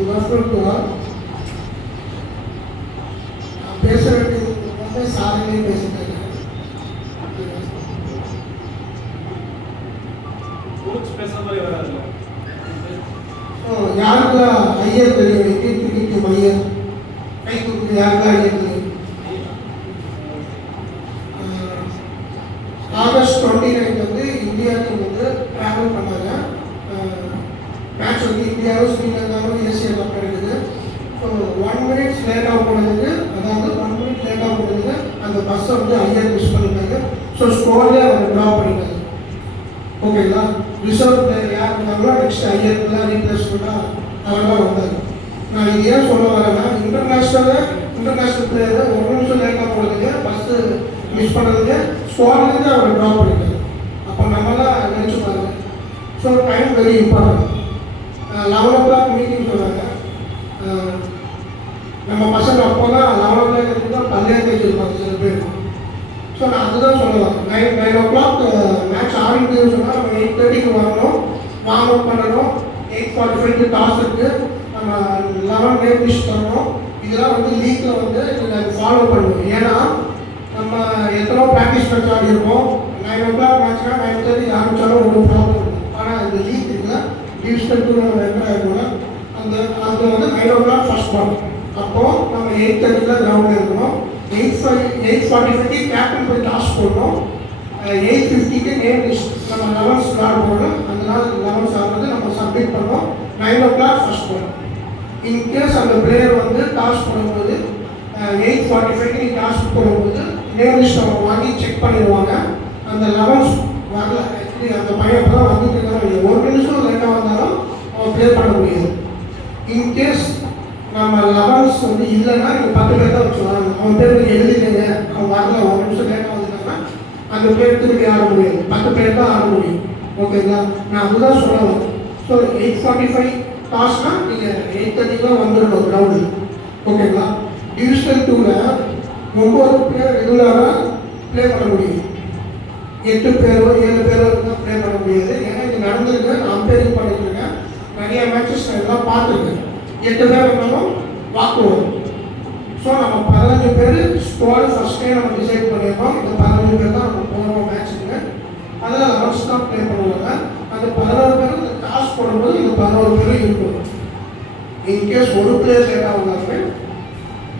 Good afternoon to all. நான் பேச வேண்டியது ரொம்ப சாதனையே பேசிட்டேன். யாருக்கெல்லாம் ஐயர் தெரியும்? வைத்தியம் ஐயர் கை கொடுத்து யாருக்கெல்லாம் ஐயர் தெரியும்? ஆகஸ்ட் 29 வந்து இந்தியாவுக்கு வந்து ட்ராவல் பண்ணாங்க. மேட்ச் வந்து இந்தியாவும் ஸ்ரீலங்காவும் ஏசியா கப் இருக்குது. ஸோ 1 minute லேட்டாக போனதுக்கு, அதாவது 1 minute லேட்டாக போனதுக்கு அந்த பஸ்ஸை வந்து ஐயர் மிஸ் பண்ணிட்டாங்க. ஸோ ஸ்கோர்லேயே அவங்க ட்ரா பண்ணிட்டாங்க. ஓகேங்களா? ரிசர்வ் பிளேயர் யார் இருந்தாங்களோ நெக்ஸ்ட் ஐயர்லாம் ரீப்ளேஸ்மெண்ட்டாக அவர்தான் வந்தார். நான் இது ஏன் சொல்ல வரேன்னா, இன்டர்நேஷ்னல் பிளேயரை 1 நிமிஷம் லேட்டாக போனதுக்கு, பஸ்ஸு மிஸ் பண்ணதுக்கு ஸ்கோர்லேருந்து அவர் ட்ரா பண்ணிட்டாங்க. அப்போ நம்மளாம் நினச்சி பாருங்க. So time very important. 11 o'clock meeting சொன்னாங்க. நம்ம பசங்க அப்போ தான் 11 o'clock தான் பல்லையாக வச்சுருப்பாங்க சில பேர். ஸோ நான் அதுதான் சொல்லுவேன். 9 o'clock மேட்ச் ஆரம்பிக்குதுன்னு சொன்னால் நம்ம 8:30க்கு வரணும், வார்ம் அப் பண்ணணும். 8:45 டாஸ் இருக்குது, நம்ம 11 டே மிஸ் பண்ணணும். இதெல்லாம் வந்து லீக்கில் வந்து நீங்கள் ஃபாலோ பண்ணுவோம். ஏன்னா நம்ம எத்தனோ ப்ராக்டிஸ் மேட்ச் ஆடிருப்போம். 9 o'clock மேட்ச்னா 9:30 ஆரம்பித்தாலும் ஒன்றும் ப்ராப்ளம் இல்லை. ஆனால் இந்த லீக் இருக்குல்ல, டிவிஷனல் டூர்னமெண்ட் என்ட்ரு ஆகிருக்கோம்னா அந்த வந்து 9 o'clock ஃபர்ஸ்ட் பால். அப்போது நம்ம 8:30 கிரவுண்டில் இருக்கணும். 8:45 கேப்டன் போய் டாஸ் போடணும். 8:50 நேம் லிஸ்ட் நம்ம 11 ஸ்லாட் போடணும். அந்த நாள் 11 ஆகுறது நம்ம சப்மிட் பண்ணோம். 9 o'clock ஃபர்ஸ்ட் பால். இன்கேஸ் அந்த பிளேயர் வந்து டாஸ் போடும்போது 8:45 டாஸ் போடும்போது நேம் லிஸ்ட் அவங்க வாங்கி செக் பண்ணிடுவாங்க. அந்த 11 வரல, ஆக்சுவலி அந்த பையன் தான் வந்துட்டு இருக்காங்க. 1 நிமிஷம் லேட்டாக வந்தாலும் அவன் ப்ளே பண்ண முடியாது. இன்கேஸ் நம்ம 11 வந்து இல்லைன்னா நீங்கள் 10 பேர் தான் வச்சுக்கலாம். அவன் பேர் எழுதிடுங்க, அவன் வரல, 1 நிமிஷம் லேட்டாக வந்துட்டாங்கன்னா அந்த பேர் திருப்பி ஆட முடியாது. 10 பேர் தான் ஆட முடியும். ஓகேங்களா? நான் அதுதான் சொல்ல வரேன். ஸோ 8:45 டாஸ்னால் நீங்கள் 8:30 வந்துடணும் கிரவுண்டு. ஓகேங்களா? டிவிஷனல் 2ல் 9 பேர் ரெகுலராக ப்ளே பண்ண முடியும். 8 பேரோ 7 பேரோ இருந்தால் ப்ளே பண்ண முடியாது. ஏன்னா இது நடந்திருக்கு, நான் அம்பேரிங் பண்ணிட்டுருக்கேன். நிறைய மேட்சஸ் நான் எல்லாம் பார்த்துருக்கேன். 8 பேர் இருந்தாலும் வாக்கு வரும். ஸோ நம்ம 15 பேர் ஸ்குவாட் ஃபஸ்ட்டே நம்ம டிசைட் பண்ணியிருக்கோம். இந்த 15 பேர் தான் நம்ம போகிறோம் மேட்ச்சுக்கு. அதில் 11 தான் ப்ளே பண்ணுவாங்க. அந்த 11 பேரும் இந்த டாஸ் போடும்போது இந்த 11 பேரும் இருக்கும். இன்கேஸ் ஒரு பிளேயர் லேட்டாக வந்தாலுமே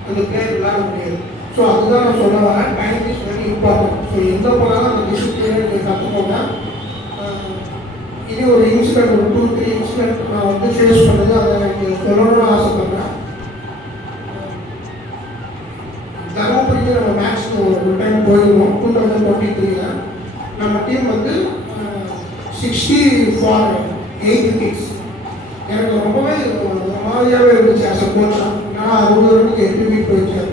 அந்த பிளேயர் விளையாட முடியாது. ஸோ அதுதான் நான் சொல்ல வரேன். Time is very important. So எங்கே போனாலும் அந்த டிசிப்ளினை நீங்கள் கற்றுக்கோங்க. இது ஒரு இன்சிடென்ட், ஒரு 2-3 இன்சிடென்ட் நான் வந்து ஃபேஸ் பண்ணது, அதை எனக்கு சொல்லணும்னு ஆசைப்படுறேன். தருமபுரிக்கு நம்ம மேட்ச்க்கு ஒரு டைம் போயிருந்தோம் 2023ல். நம்ம டீம் வந்து 60 for 8 wickets. எனக்கு ரொம்பவே மாதிரியாகவே இருந்துச்சு ஆஸ் அ கோச்சாக. நான் 60 ரன்னுக்கு 8 wicket போயிடுச்சு.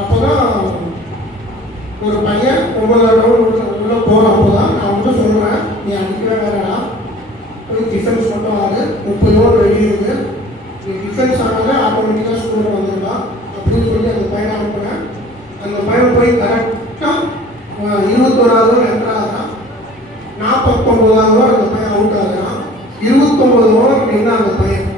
அப்போ தான் ஒரு பையன் 9 ரவுண்ட் உள்ளே போகிறப்போ தான் நான் வந்து சொல்கிறேன், நீ அடிக்கவே வேறடா, போய் டிஃபென்ஸ் மட்டும் ஆகுது, 30 ஓவர் வெளியிருக்கு, நீ டிஃபென்ஸ் ஆனாலே ஆட்டோமேட்டிக்காக ஸ்கோர் வந்துடலாம் அப்படின்னு சொல்லி அந்த பையனை அனுப்புகிறேன். அந்த பையன் போய் கரெக்டாக 21வது ஓவர் என்ட்ரு ஆகிறான். 49வது ஓவர் அந்த பையன் அவுட் ஆகிறான். 29 ஓவர் நின்று அந்த பையன்.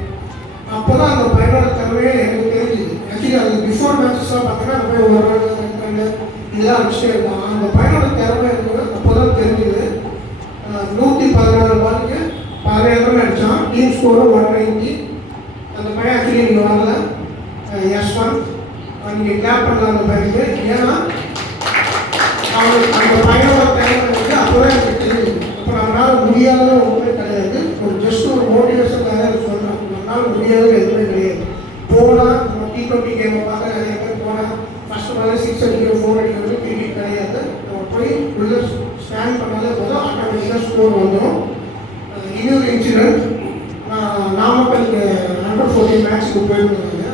அப்போ தான் அந்த பையனோட திறமையே எனக்கு தெரிஞ்சுது. ஆக்சுவலி அது பிஃபோர் மேட்சஸ்லாம் பார்த்தீங்கன்னா அந்த பையன் 1 ரன் 2 ரன் இதெல்லாம் அடிச்சுட்டே இருக்கான். அந்த பையனோட திறமை இருந்தது அப்போ தான் தெரிஞ்சுது. 116 பாலுக்கு 17 ரன் அடித்தான். டீம் ஸ்கோரும் 190. அந்த பையன் ஆக்சுவலி நீங்கள் வரல, யஷ்வந்த் நீங்கள் கிளாப் பண்ணலாம் அந்த பையனுக்கு. ஏன்னா அவனுக்கு அந்த பையனோட திறமை வந்து அப்போ தான் எனக்கு தெரியுது. அப்போ நம்மளால் முடியாத ஒன்றுமே கிடையாது. ஒரு ஜஸ்ட் ஒரு மோட்டிவேஷனுக்காக சொல்கிறேன். நம்மளால் முடியாத எதுவுமே கிடையாது. போனால் நம்ம T20 கேமை பார்க்க நிறைய பேர் போனால் ஃபஸ்ட்டு மாதிரி 6 அடிக்கிற 4 அடிக்கிறது கிரிக்கெட் கிடையாது. நம்ம போய் உள்ள ஸ்டாண்ட் பண்ணாலே போதும், ஆட்டோமேட்டிக்காக ஸ்கோர் வந்துடும். இன்னொரு இன்சிடென்ட், நாமக்கலுக்கு அண்டர் 14 மேட்ச்சுக்கு போயிருந்தாங்க.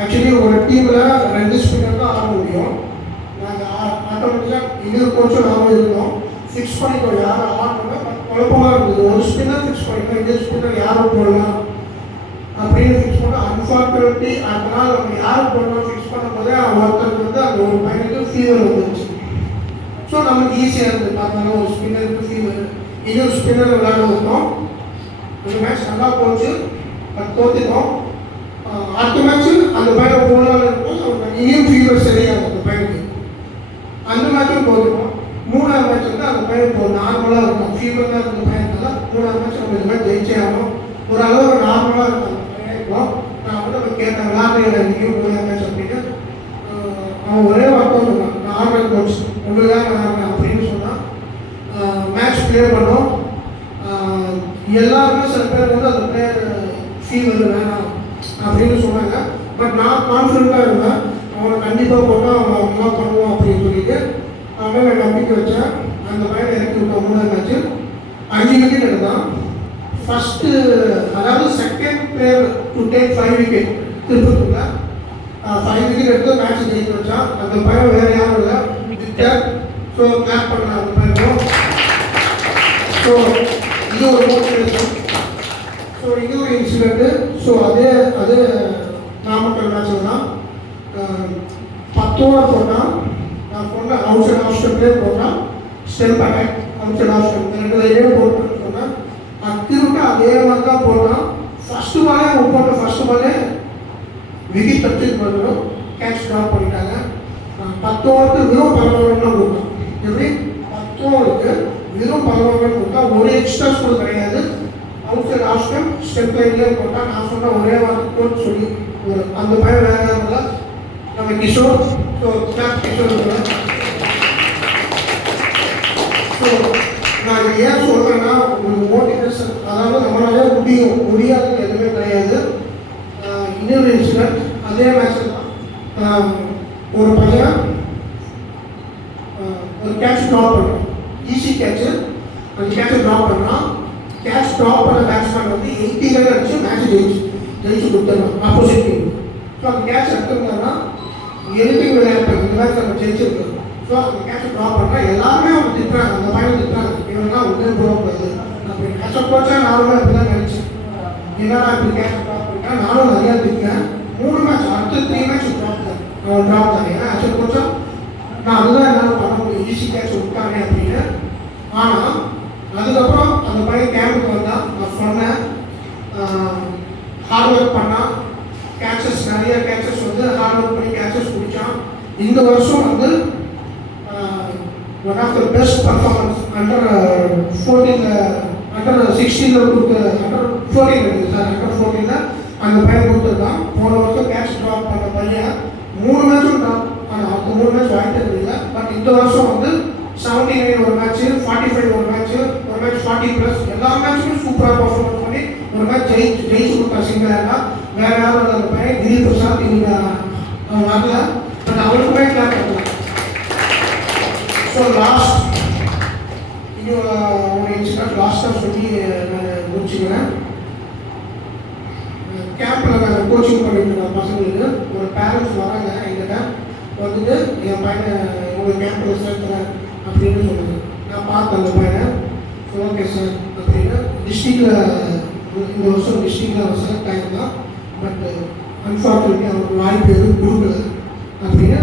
ஆக்சுவலி ஒரு டீமில் 2 ஸ்பின்னர் தான் ஆட முடியும். நாங்கள் ஆட்டோமேட்டிக்காக இன்னொரு கோச்சும் நாம இருந்தோம். ஃபிக்ஸ் பண்ணிக்கோ யாரை ஆடணும். பட் குழப்பமாக இருந்தது. ஒரு ஸ்பின்னர் ஃபிக்ஸ் பண்ணிக்கோ, இன்னொரு ஸ்பின்னர் யாரும் போடலாம் அப்படின்னு ஃபிக்ஸ் பண்ண. அன்ஃபார்ச்சுனேட்லி அதனால் நம்ம யாரும் போடணும் ஃபிக்ஸ் பண்ணும்போதே ஒருத்தருக்கு வந்து அந்த ஒரு பையனுக்கு ஃபீவர் வந்துச்சு. ஸோ நமக்கு ஈஸியாக இருந்தது. பார்த்தாலும் ஒரு ஸ்பின்னருக்கு ஃபீவர், இன்னொரு ஸ்பின்னர் விளையாட விட்டோம். ஒரு மேட்ச் நல்லா போச்சு. பட் தோத்துட்டோம். அடுத்த மேட்ச்சு அந்த பையனை போனாலும் இருக்கும், அவனுக்கு இனியும் ஃபீவர் சரியாகும் அந்த பையனுக்கு. அந்த மேட்சும் தோத்துட்டோம். மூணாவது மேட்ச் வந்து அந்த பையன் இப்போ நார்மலாக இருக்கும், ஃபீவர்லாம் இருந்த பையனால மூணாவது மேட்ச் நம்ம இந்த மாதிரி ஜெயிச்சே ஆகணும். ஓரளவு நார்மலாக இருக்கும் அந்த பையன். இப்போ நான் வந்து அவன் கேட்டேன் விளாட்றீங்க நீங்கள் மூணாவது மேட்ச் அப்படின்னு. அவன் ஒரே வார்த்தை சொன்னான், நான் ஆர்டர் கோச் உங்களுக்காக நான் அப்படின்னு சொன்னான். மேட்ச் ப்ளே பண்ணோம். எல்லாருமே சில பேர் வந்து அந்த பிளேயர் ஃபீவர் வேணாம் அப்படின்னு சொன்னாங்க. பட் நான் கான்ஃபிடண்ட்டாக இருந்தேன், அவனை கண்டிப்பாக போட்டால் அவன் அவங்களாம் பண்ணுவான் அப்படின்னு சொல்லிட்டு அவன் நான் நம்பிக்கை வச்சேன். அந்த பையனை இறக்கி விட்டான். மூணாவது மேட்ச்சு 5 விக்கெட் எடுத்தான். ஃபஸ்ட்டு அதாவது second player to take 5 wicket திருப்பத்தூர்ல 5 விக்கெட் எடுத்து மேட்ச் ஜெயிக்க வச்சான். அந்த பையன் வேறு யாரும் இல்லை, விக்கெட். ஸோ கிளாப் பண்ண அந்த பையனும். ஸோ இது ஒரு மோட்டிவேஷன். ஸோ இது ஒரு இன்சிடென்ட்டு. ஸோ அதே நாமக்கல் மேட்ச்சில் தான் 10 ஓவர் போட்டான். நான் சொன்னேன் அவுட் சைட் ஆஃப் ஸ்டெப்லேயே போட்டான், step attack outside off step 2 லைனே போட்டுன்னு சொன்னேன். திரும்ப அதே மாதிரி தான் போட்டான். ஃபஸ்ட்டு பாலே விக்கெட் தப்பிச்சு பண்ணணும், கேட்ச் ட்ராப் பண்ணிட்டாங்க. 10 ஓவருக்கு வெறும் 11 ரன் தான் கொடுத்தான். எப்படி 10 ஓவருக்கு வெறும் 11 ரன் கொடுத்தா, ஒரு எக்ஸ்ட்ராஸ் கூட கிடையாது. அவுட் சைட் ஆஃப் ஸ்டெப் லைன்லேயே போட்டால். நான் சொன்ன ஒரே வார்த்தை கோச் சொல்லி அந்த பையன் வேறு யாரும் நம்ம கிஷோர். ஸோ கிஷோர். ஸோ நான் ஏன் சொல்கிறேன்னா உங்களுக்கு மோட்டிவேஷன், அதாவது நம்மளாலே முடியாதுன்னு எதுவுமே கிடையாது. இன்னொரு இன்சிடென்ட் அதே மேட்ச்சில் தான் ஒரு பையன் ஒரு கேட்ச் ட்ராப் பண்ணுறான், ஈஸி கேட்ச்சு. அந்த கேட்சை ட்ராப் பண்ணுறான். கேட்ச் ட்ராப் பண்ண பேட்ஸ்மேன் வந்து 80 ரன் அடிச்சு மேட்ச் ஜெயிச்சு கொடுத்துருவான் ஆப்போசிட் டீம். ஸோ அந்த கேட்ச் எடுத்துருந்தாங்கன்னா எனிதிங் வில் ஹேப்பன், இந்த மேட்ச் நம்ம ஜெயிச்சிருக்கோம். ஸோ அந்த கேட்சை ட்ராப் பண்ணால் எல்லாருமே அவங்க திட்டுறாங்க, அந்த பையன் திட்டுறாங்க, இவங்கெல்லாம் உடனே போகக்கூடாது அப்படின்னு. கேட்சை போச்சா நானுமே அப்படி தான் நினச்சேன், என்னடா இப்படி கேட்சை ட்ராப் பண்ணிட்டா. நானும் நிறையா திட்டேன். 3 மேட்ச் அடுத்த 3 மேட்ச் ட்ராப் தான், அவன் ட்ராப் தான். ஏன்னா கேட்சை போச்சா நான் அதுதான் என்னால் பண்ண முடியும், ஈஸி கேட்ச் விட்டானே அப்படின்னு. ஆனால் அதுக்கப்புறம் அந்த பையன் கேம்புக்கு வந்தான். நான் சொன்னேன் ஹார்ட் ஒர்க் பண்ணான், கேட்சஸ் நிறைய கேட்சஸ் வந்து ஹார்ட் ஒர்க் பண்ணி கேட்சஸ் பிடிச்சான். இந்த வருஷம் வந்து one of the best performance under 16 கொடுத்த அண்டர் 14 இருக்குது சார், அண்டர் 14 அந்த பையன் கொடுத்துருக்கான். போன வருஷம் கேட்ச் ட்ராப் பண்ண பையன் 3 மேட்சும் ட்ராப் ஆனால் அந்த 3 மேட்ச் வாங்கிட்டு இல்லை. பட் இந்த வருஷம் வந்து 79 ஒரு மேட்ச்சு, 45 ஒரு மேட்ச் 40+, எல்லா மேட்சுமே சூப்பராக பர்ஃபார்மன்ஸ் பண்ணி ஒரு மேட்ச் ஜெயிச்சு கொடுத்தா சிங்கிளாக. வேற யாரும் அந்த பையன் திலீப் பிரசாத் இவங்க அவன் வரல, பட் அவனுக்குமே கிளாப் பண்ணலாம். ஸோ லாஸ்ட் இன்னும் ஒரு இன்சிடென்ட் லாஸ்ட்டாக சொல்லி நான் முடிச்சுக்கிறேன். கேம்பில் நாங்கள் கோச்சிங் பண்ணிட்டு இருக்கோம் பசங்களுக்கு. ஒரு பேரண்ட்ஸ் வராங்க எங்கிட்ட வந்துட்டு என் பையனை உங்கள் கேம்பில் சேர்த்துறேன் அப்படின்னு சொல்லுது. நான் பார்த்தேன் அந்த பையனை. ஓகே சார் அப்படின்னு டிஸ்ட்ரிக்டில் இந்த வருஷம் டிஸ்ட்ரிக்டில் செலக்ட் ஆகிருந்தான். பட் அன்ஃபார்ச்சுனேட்லி அவருக்கு வாய்ப்பு எதுவும் கொடுக்கல அப்படின்னு.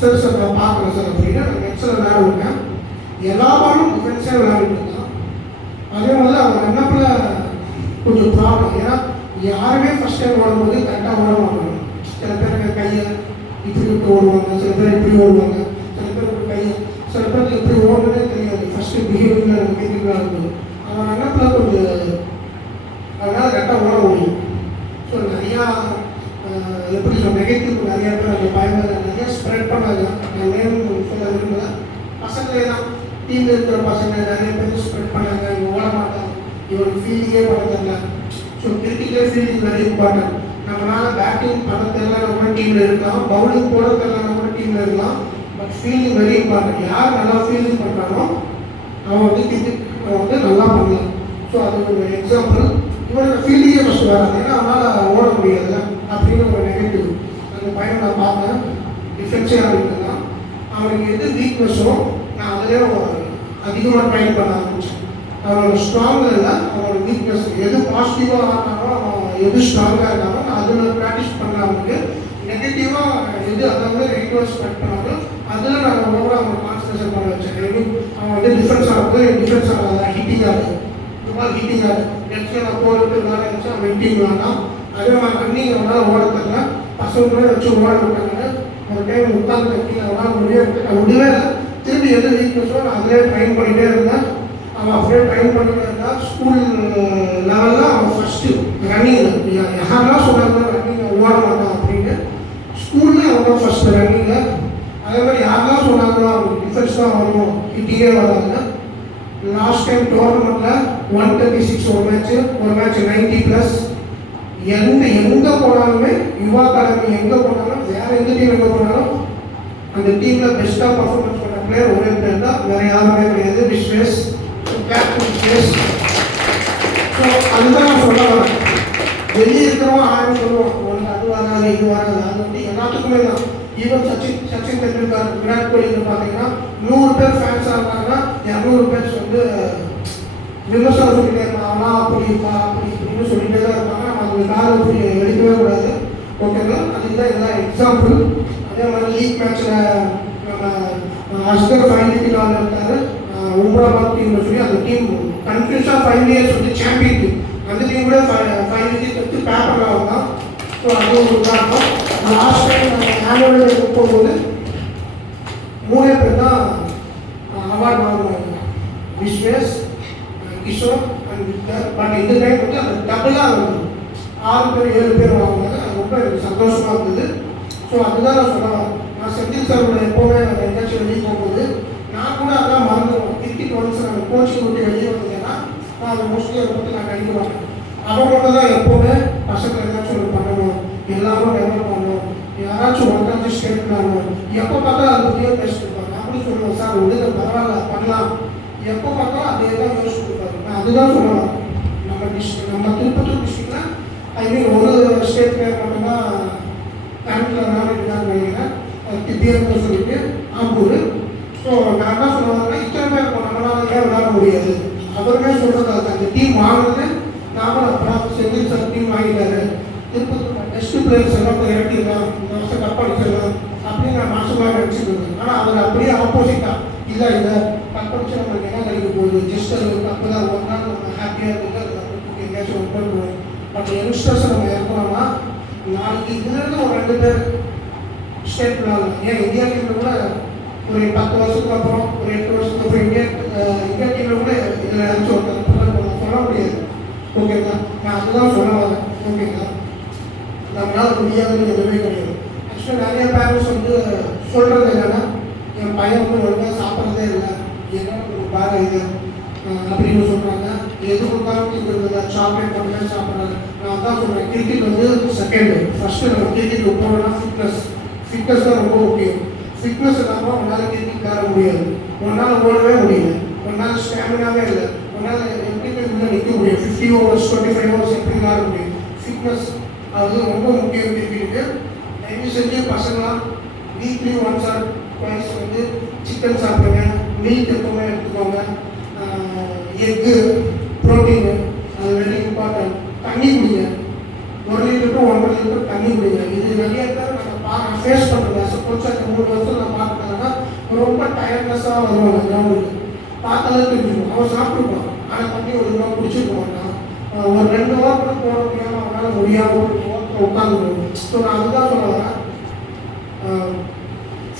சரி சார் நான் பார்க்குறேன் சார் அப்படின்னு நான் நெக்ஸ்டில் விளையாட விட்டேன். எல்லா பாலும் டிஃபென்ஸே விளையாடிட்டு இருந்தான். அதே மாதிரி அவன் ரன்னப்பில் கொஞ்சம் ப்ராப்ளம். ஏன்னா யாருமே ஃபஸ்ட் டைம் ஓடும்போது கரெக்டாக ஓட மாட்டாங்க. சில பேர் கையை இப்படி விட்டு ஓடுவாங்க, சில பேர் இப்படி ஓடுவாங்க, சில பேர் கையை, சில பேருக்கு எப்படி ஓடுறதே தெரியாது. ஃபஸ்ட்டு பிஹேவியரில் மீட்டிங்காக இருந்தது. அவன் ரன்னப்பில் கொஞ்சம் அதனால் கரெக்டாக ஓட முடியும். ஸோ நிறையா எப்படி சொல்ல நெகட்டிவ் நிறையா பேர் அந்த பயமாக நிறையா ஸ்ப்ரெட் பண்ணாங்க. நான் நேம் சொல்ல விரும்பல, பசங்களே தான் டீமில் இருக்கிற பசங்க நிறைய பேர் ஸ்ப்ரெட் பண்ணாங்க. இவன் ஓட மாட்டான், இவனுக்கு ஃபீல்டிங்கே பண்ண தெரியல. ஸோ கிரிக்கெட்லேயே ஃபீல்டிங் வெரி இம்பார்ட்டன்ட். நம்மளால் பேட்டிங் பண்ண தெரியலனா கூட டீமில் இருக்கலாம், பவுலிங் போட தெரியலனா கூட டீமில் இருக்கலாம். But fielding very important. யார் நல்லா ஃபீல்டிங் பண்ணுறானோ அவன் வந்து கிரிக்கெட் வந்து நல்லா பண்ணலாம். ஸோ அது ஒரு எக்ஸாம்பிள். இவனுக்கு ஃபீல்டிங்கே ஃபஸ்ட்டு வராது, ஏன்னா அவனால் ஓட முடியாதுல்ல அப்படின்னு ஒரு நெகட்டிவ். அந்த பையனை நான் பார்த்தேன், டிஃபென்ஸே அப்படின்னா அவனுக்கு எது வீக்னஸோ நான் அதிலே அதிகமாக ட்ரை பண்ண ஆரம்பித்தேன். அவனோட ஸ்ட்ராங்காக இல்லை, அவனோட வீக்னஸ் எது பாசிட்டிவாக ஆனாலும் அவன் எது ஸ்ட்ராங்காக இருந்தாலும் நான் அதில் ப்ராக்டிஸ் பண்ண அவனுக்கு. நெகட்டிவாக எது அதை விட நெகட்டிவாக ஸ்பெக்ட் பண்ணாலும் அதில் நான் ஓவர அவனை கான்சன்ட்ரேஷன் பண்ண வச்சேன். அவன் வந்து டிஃபென்ஸ் ஆகும்போது டிஃபென்ஸ் ஆகாது, ஹிட்டிங் ஆகுது, இந்த மாதிரி ஹிட்டிங் ஆகுது. நெக்ஸ்ட் நான் போகிறது வேலை இருந்துச்சு அவன் டீம் வேணாம். அதே மாதிரி ரன்னிங் அவனால் ஓட தெரியல, பசங்க கூட வச்சு ஓட விட்டாங்க. ஒரு டைம் உட்காந்து கட்டியில் அவனால் முடிய நான் விடவே இல்லை. திரும்பி எது வீக்னஸோ நான் அதிலே ட்ரைன் பண்ணிகிட்டே இருந்தேன். அவன் அப்படியே ட்ரைன் பண்ணிகிட்டே இருந்தான். ஸ்கூல் லெவலில் அவன் ஃபஸ்ட்டு ரன்னிங்கில் யாரெல்லாம் சொன்னாங்க ரன்னிங் ஓட மாட்டான் அப்படின்னு, ஸ்கூல்லேயே அவன் தான் ஃபஸ்ட்டு ரன்னிங்கில். அதே மாதிரி யாரெல்லாம் சொன்னாங்களோ அவங்க டிஃபென்ஸ் தான் வரணும், ஹிட்டிங்கே வராங்க. லாஸ்ட் டைம் டோர்னமெண்ட்டில் 136 ஒரு மேட்ச் 90+. எங்கே போனாலுமே யுவா அகாடமி எங்கே போனாலும் வேறு எந்த டீம் எங்கே போனாலும் அந்த டீமில் பெஸ்ட்டாக பர்ஃபார்மன்ஸ் பண்ண பிளேயர் ஒரே பிளேயர் தான், வேறு யாருமே கிடையாது. விஸ்வேஷ், கேப்டன் விஸ்வேஷ். ஸோ அதுதான் நான் சொல்ல வரேன். வெளியே இருக்கிறவங்க ஆயிரம் சொல்லுவோம், ஒன்று அது வராது இது வராது, அது வந்து எல்லாத்துக்குமே தான். ஈவன் சச்சின் தெண்டுல்கர், விராட் கோலின்னு பார்த்தீங்கன்னா 100 பேர் ஃபேன்ஸாக இருந்தாங்கன்னா 200 பேர் வந்து விமர்சனம் சொல்லிட்டே இருப்பாங்க, அப்படி இருப்பா அப்படி இப்படின்னு சொல்லிட்டே தான் இருப்பாங்க. அவங்க காலம் அப்படி எடுக்கவே கூடாது. ஓகேங்களா? அதுதான் இதுதான் எக்ஸாம்பிள். அதே மாதிரி லீக் மேட்ச்சில் நம்ம அஸ்கர் ஃபைனலுக்கு நாள் இருந்தார், உம்ராபாத் டீம்னு சொல்லி அந்த டீம் கன்ஃபியூஸாக 5 இயர்ஸ் வந்து சாம்பியன் டீம். அந்த டீம் கூட 5 விக்கெட் எடுத்து பேப்பரில் வந்தான். ஸோ அது ஒரு உதாரணம். லாஸ்ட் டைம் ஆனுவல் டே போகும்போது 3 பேர் தான் அவார்டு வாங்குவாங்க, Vishwash, Kishore and Victor. But இந்த டைம் வந்து அந்த டபுளாக இருந்தது, 6 பேர் 7 பேர் வாங்கினாங்க. அது ரொம்ப எனக்கு சந்தோஷமாக இருந்தது. ஸோ அதுதான் நான் சொல்ல வரேன். நான் செந்தில் சாரோட எப்போவுமே நான் எங்கேயாச்சும் வெளியே போகும்போது நான் கூட அதான் மறந்துடுவோம். கிரிக்கெட் ஒன்ஸ் நம்ம கோச்சிங் விட்டு வெளியே வந்தீங்கன்னா நான் அதை மோஸ்ட்லி அதை பற்றி நான் கணிக்க மாட்டேன். அவன் மட்டும் தான் எப்போவுமே பசங்க ஏதாச்சும் ஒன்று பண்ணணும், எல்லாரும் டெவலப் பண்ணணும், யாராச்சும் ஒன்றாச்சு ஸ்டேட் பண்ணணும், எப்போ பார்த்தா அதை பற்றியே பேசிட்டு இருப்பாங்க. அப்படி சொல்லுவோம், சார் வந்து பரவாயில்ல பண்ணலாம், எப்போ பார்த்தாலும் அதே தான் யோசிச்சு கொடுப்பாரு. நான் அதுதான் சொல்லலாம். நம்ம திருப்பத்தூர் டிஸ்ட்ரிக்டில் ஒரு ஸ்டேட் பிளேயர் மட்டும்தான் கரண்ட்டில் விளையாண்டுட்டு நினைக்கிறேன், திப்பியர்னு சொல்லிட்டு ஆம்பூர். ஸோ நான் என்ன சொல்லுவாங்கன்னா, இத்தனை பேர் நம்மளால ஏன் விளையாட முடியாது? அவருமே சொல்கிறது அது, அந்த டீம் வாங்கினது நாமளும் அப்புறம் செந்தில் சார் டீம் வாங்கிட்டாரு, திருப்பத்தூர் பெஸ்ட் பிளேயர்ஸ் எல்லாம் போய் இறக்கிடலாம், இந்த வருஷம் கப் அடிச்சிடலாம் அப்படின்னு நான் மாசமாக நினச்சிட்டு இருந்தேன். ஆனால் அவர் அப்படியே ஆப்போசிட்டாக இல்லை கப் அடிச்சு நம்மளுக்கு என்ன கிடைக்க போகுது, ஜஸ்ட் அது கப்பு தான், ஒரு நாள் நம்ம ஹாப்பியாக இருக்குது, அது கப்பு எங்கேயாச்சும் ஒர்க் பண்ணுவோம். பட் யங்ஸ்டர்ஸை நம்ம இறக்கணும்னா நாளைக்கு இதுலேருந்து ஒரு 2 பேர் ஸ்டேட் விளையாடலாம். ஏன் இந்தியா டீமில் கூட ஒரு 10 வருஷத்துக்கு அப்புறம், ஒரு 8 வருஷத்துக்கு அப்புறம் இந்தியா டீமில் கூட இதில் ஏதாச்சும் ஒருத்தர் சொல்ல முடியாது. ஓகேங்களா? நான் அதுதான் சொல்ல வரேன். ஓகேங்களா? நம்மளால் முடியாதுன்னு எதுவுமே கிடையாது. ஆக்சுவலாக நிறைய பேரண்ட்ஸ் வந்து சொல்கிறது என்னென்னா, என் பையன் வந்து ஒழுங்காக சாப்பிட்றதே இல்லை, என்ன பாரு இது அப்படின்னு சொல்கிறாங்க. எது கொடுத்தாலும் இருக்கிறது சாக்லேட் மட்டுமே சாப்பிட்றாரு. நான் தான் சொல்கிறேன், கிரிக்கெட் வந்து செகண்டு. ஃபஸ்ட்டு நம்ம கிரிக்கெட் போனோம்னா ஃபிட்னஸ் தான் ரொம்ப முக்கியம். ஃபிட்னஸ் இல்லாமல் உன்னால் கிரிக்கெட் விளையாட முடியாது, உன்னால் ஓடவே முடியல, உன்னால் ஸ்டாமினாவே இல்லை, உன்னால் எப்படி போய் உள்ளே நிற்க முடியும், 50 ஓவர்ஸ் 25 ஓவர்ஸ் எப்படி விளையாட முடியும்? ஃபிட்னஸ் அது ரொம்ப முக்கியம் கிரிக்கெட்டுக்கு. தயவு செஞ்சு பசங்களாம் வீக்லி ஒன்ஸ் ஆர் ட்வைஸ் வந்து சிக்கன் சாப்பிடுங்க, மில்க் எப்பவுமே எடுத்துக்கோங்க, எக்கு, ப்ரோட்டீனு, அது வெரி இம்பார்ட்டன்ட். தண்ணி குடிங்க, 1 லிட்டர் to 1.5 லிட்டர் தண்ணி குடிங்க. இது நிறைய பேர் நம்ம ஃபேஸ் பண்ணுறது. சப்போஸ் அந்த 3 வருஷம் நான் பார்த்துட்டாங்கன்னா ரொம்ப டயர்ட்னஸாக வருவாங்க கிரவுண்டுக்கு. பார்த்தாலே தெரிஞ்சுக்கணும், அவன் சாப்பிட்டுப்பான் ஆனால் தண்ணி ஒழுங்காக குடிச்சிருக்க மாட்டான். ஒரு 2 ஹவர் கூட போட முடியாமல் அவனால் முடியாமல் உட்காந்துருவோம். ஸோ நான் அதுதான் சொல்ல வரேன்,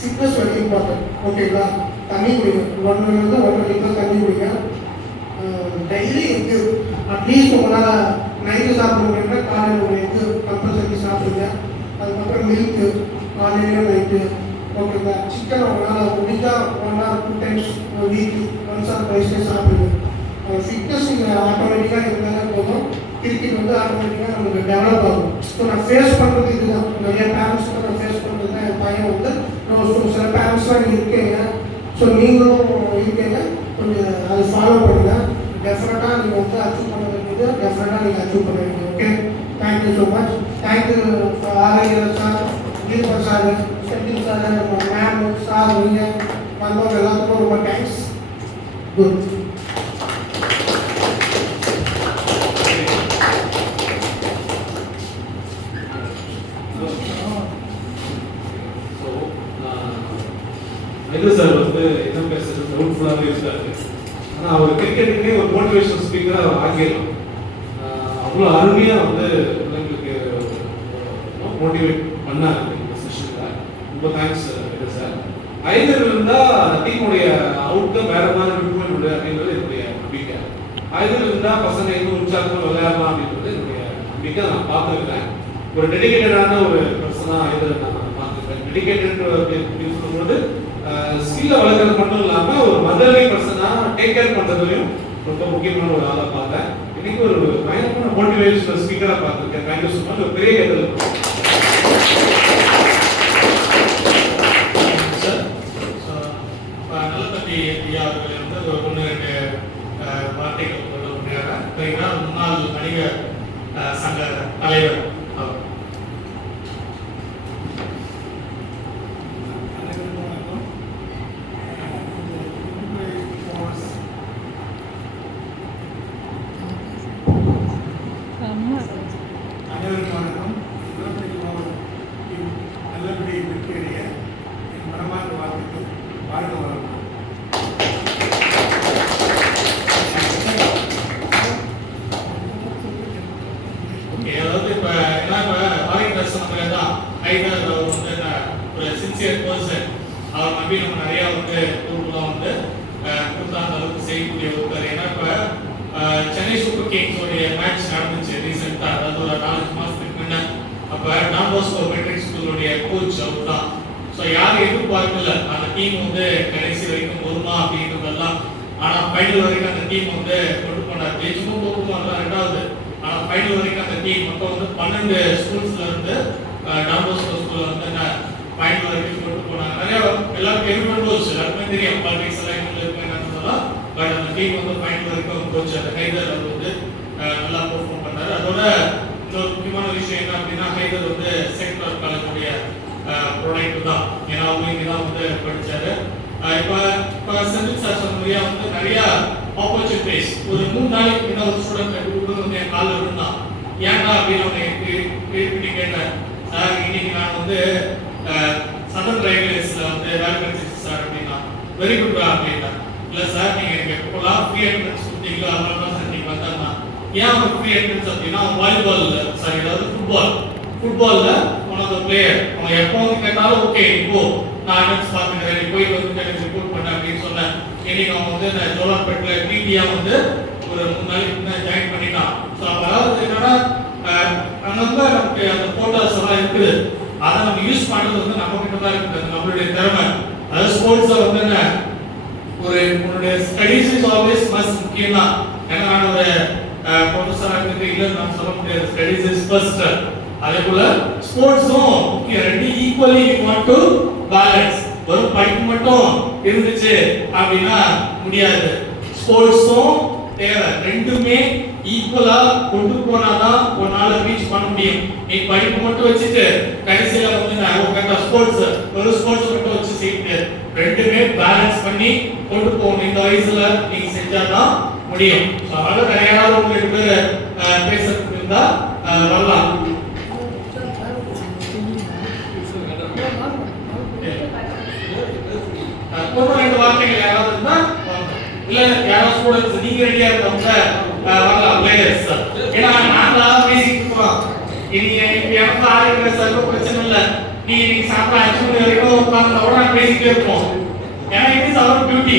ஃபிட்னஸ் வெரி இம்பார்ட்டன்ட். ஓகேங்களா? தண்ணி குடிங்க, 1 லிட்டர் தண்ணி குடிங்க. டெய்லி எக்கு அட்லீஸ்ட் உங்களால் நைட்டு சாப்பிட முடியும்னா காலையில் ஒரு எக்கு கம்பல்சரி சாப்பிடுங்க. அதுக்கப்புறம் மில்க்கு காலையிலையும் நைட்டு. ஓகேங்களா? சிக்கன் உங்களால் முடிஞ்சா 1 or 2 times weekly once or ட்வைஸ்லேயே சாப்பிடுங்க. ஃபிட்னஸ் நீங்கள் ஆட்டோமேட்டிக்காக இருந்தாலே போதும், கிரிக்கெட் வந்து ஆட்டோமேட்டிக்காக நமக்கு டெவலப் ஆகும். ஸோ நான் ஃபேஸ் பண்ணுறது இதுதான். நிறைய பேரண்ட்ஸ்க்கு நான் ஃபேஸ் பண்ணுறது தான். என் பையன் வந்து சில பேரண்ட்ஸ்லாம் நீங்கள் இருக்கீங்க, ஸோ நீங்களும் இருக்கீங்க, கொஞ்சம் அதை ஃபாலோ பண்ணுங்கள். டெஃபினட்டாக நீங்கள் வந்து அச்சீவ் பண்ண வேண்டியது டெஃபினட்டாக நீங்கள் அச்சீவ் பண்ண வேண்டியது. Okay, thank you so much. Thank you Arokiyar sir, Deepak sir, Senthil sir, ma'am sir, நீங்கள் வந்தவங்க எல்லாத்துக்கும் ரொம்ப தேங்க்ஸ். குட். மைது சார் வந்து என்ன பேசுறது டவுட்ஃபுல்லாகவே இருக்காரு. ஆனால் அவர் கிரிக்கெட்டுக்கே ஒரு மோட்டிவேஷனல் ஸ்பீக்கராக அவர் ஆகிடலாம். அவ்வளோ அருமையாக வந்து பிள்ளைங்களுக்கு மோட்டிவேட் பண்ணாங்க இந்த செஷனில். ரொம்ப தேங்க்ஸ் சார். ஐதர் இருந்தால் அந்த டீமுடைய அவுட்கம் வேற மாதிரி இருக்கும் அப்படின்றது என்னுடைய நம்பிக்கை. ஐதர் இருந்தால் பசங்க இன்னும் உற்சாகமாக விளையாடலாம் அப்படின்றது என்னுடைய நம்பிக்கை. நான் பார்த்துருக்கேன். ஒரு டெடிகேட்டடான ஒரு பர்சனாக ஐதர் நான் பார்த்துருக்கேன். டெடிகேட்டட் அப்படின்னு சொல்லும்போது ஸ்கில்லை வளர்க்கறது மட்டும் இல்லாமல் ஒரு மதர்லி பர்சனாக டேக் கேர் பண்ணுறதுலையும் ரொம்ப முக்கியமான ஒரு ஆளாக பார்த்தேன். இன்னைக்கு ஒரு பயணமான மோட்டிவேஷனல் ஸ்பீக்கராக பார்த்துருக்கேன். Thank you so much. ஒரு பெரிய கேட்டல் நல்லபதி ஐயா அவர்கள் வந்து ஒரு 1-2 வார்த்தைகள் சொல்ல முடியாது. முன்னாள் வணிகர் சங்க தலைவர் அவர். அனைவருக்கும் வணக்கம். நல்லபடி வெற்றியடைய என் மனமார்ந்த வாழ்த்துக்கள். வாழ்க வளமுடன். அதாவது இப்போ வாரிங் சொன்ன தான் ஐதர் அவர் வந்து ஒரு சின்சியர் பர்சன். அவர் நம்பி நம்ம நிறையா வந்து ஊருக்குலாம் வந்து கொடுத்தா அந்த அளவுக்கு செய்யக்கூடிய ஒருத்தர். ஏன்னா இப்போ சென்னை சூப்பர் கிங்ஸோடைய மேட்ச் நடந்துச்சு ரீசெண்டாக, அதாவது ஒரு 4 மாதத்துக்கு முன்ன. அப்போ டான் பாஸ்கோ மெட்ரிக் ஸ்கூலுடைய கோச் அவர் தான். ஸோ யாரும் எதிர்பார்க்கல அந்த டீம் வந்து கடைசி வரைக்கும் வருமா அப்படின்றதெல்லாம். ஆனால் ஃபைனல் வரைக்கும் அந்த டீம் வந்து கொண்டு போனார். ஜெயிச்சும் தோக்குமா தான் 2வது. ஆனால் ஃபைனல் வரைக்கும் அந்த டீம் மொத்தம் வந்து 12 ஸ்கூல்ஸ்ல இருந்து டான் பாஸ்கோ ஸ்கூல்ல வந்து ஃபைனல் வரைக்கும் கொண்டு போனாங்க. நிறைய எல்லாருக்கும் எதிர்பார்ப்பு போச்சு. எல்லாருக்குமே தெரியும் பாலிடிக்ஸ் எல்லாம் எங்களுக்கு இருக்கு என்னன்றதெல்லாம். பட் அந்த டீம் வந்து ஃபைனல் வரைக்கும் போச்சு. அந்த ஹைதர் அவர் வந்து நல்லா பெர்ஃபார்ம் பண்ணாரு. அதோட இன்னொரு முக்கியமான விஷயம் என்ன அப்படின்னா, ஹைதர் வந்து செக்டர் காலேஜுடைய ப்ராடக்ட் தான். ஏன்னா அவங்க இங்கே தான் வந்து படித்தாரு. இப்போ செந்தில் சார் சொன்ன மாதிரியா வந்து நிறைய ஆப்பர்ச்சுனிட்டிஸ். ஒரு 3 நாளைக்கு முன்ன ஒரு ஸ்டூடெண்ட் வந்து என் காலில் விழுந்தான். ஏன்டா அப்படின்னு அவங்க கேட்டேன். சார் இன்னைக்கு நான் வந்து சதன் ரயில்வேஸ்ல வந்து வேலை கிடைச்சிச்சு சார் அப்படின்னா. வெரி குட் அப்படின்னா. இல்லை சார் நீங்கள் எனக்கு எப்போலாம் ஃப்ரீ என்ட்ரன்ஸ் கொடுத்தீங்களோ அதனால தான் சார் நீங்கள் வந்தாருன்னா. ஏன் அவங்க ஃப்ரீ என்ட்ரன்ஸ் அப்படின்னா வாலிபால் சாரி அதாவது ஃபுட்பாலில் ஒன் ஆஃப் த பிளேயர். அவங்க எப்போ வந்து கேட்டாலும் ஓகே இப்போ நான் என்ட்ரன்ஸ் பார்த்துக்கிறேன், நீ போயிட்டு வந்து எனக்கு ரிப்போர்ட் பண்ண அப்படின்னு சொன்னேன். இன்னைக்கு அவங்க வந்து நான் ஜோலார்பேட்டில் பிடியாக வந்து ஒரு 3 நாளைக்கு முன்னாடி ஜாயின் பண்ணிட்டான். ஸோ அதாவது என்னன்னா அங்கங்க நமக்கு அந்த போட்டோஸ் எல்லாம் இருக்குது. அதை நம்ம யூஸ் பண்ணுறது வந்து நம்ம கிட்ட தான் இருக்குது, நம்மளுடைய திறமை. அதாவது ஸ்போர்ட்ஸை வந்து என்ன ஒரு உன்னுடைய ஸ்டடீஸ் இஸ் ஆல்வேஸ் மஸ்ட் முக்கியம் தான். ஏன்னா நான் ஒரு ப்ரொஃபஸராக இருந்துட்டு இல்லைன்னு நான் சொல்ல முடியாது. Studies is first. அதே போல ஸ்போர்ட்ஸும் முக்கியம். 2 equally we want to balance. ஒரு படிப்பு மட்டும் இருந்துச்சு அப்படின்னா முடியாது. ஸ்போர்ட்ஸும் தேவை. 2மே ஈக்குவலா கொண்டு போனாதான் ஒரு நாளை ரீச் பண்ண முடியும். நீ படிப்பு மட்டும் வச்சுட்டு கடைசியில வந்து நான் உட்கார்ந்த ஸ்போர்ட்ஸ் ஒரு ஸ்போர்ட்ஸ் மட்டும் வச்சு செய்யுங்க. 2மே பேலன்ஸ் பண்ணி கொண்டு போகணும். இந்த வயசுல நீங்க செஞ்சாதான் முடியும். அதனால வேற யாராவது உங்களுக்கு பேசுறதுக்கு இருந்தா வரலாம். ஒரு 2 வார்த்தைகள் யாராவது இருந்தா இல்ல யாராவது ஸ்டூடெண்ட்ஸ் நீங்க ரெடியா இருக்கவங்க வரலாம் பிளேயர்ஸ். ஏன்னா நாங்களா பேசிட்டு இருக்கோம். இனி எனக்கு ஆளுங்கிற சர்வ பிரச்சனை இல்லை. நீ இன்னைக்கு சாப்பிட 5 மணி வரைக்கும் உட்கார்ந்து நான் பேசிட்டே இருப்போம். ஏன்னா இட் இஸ் அவர் டியூட்டி.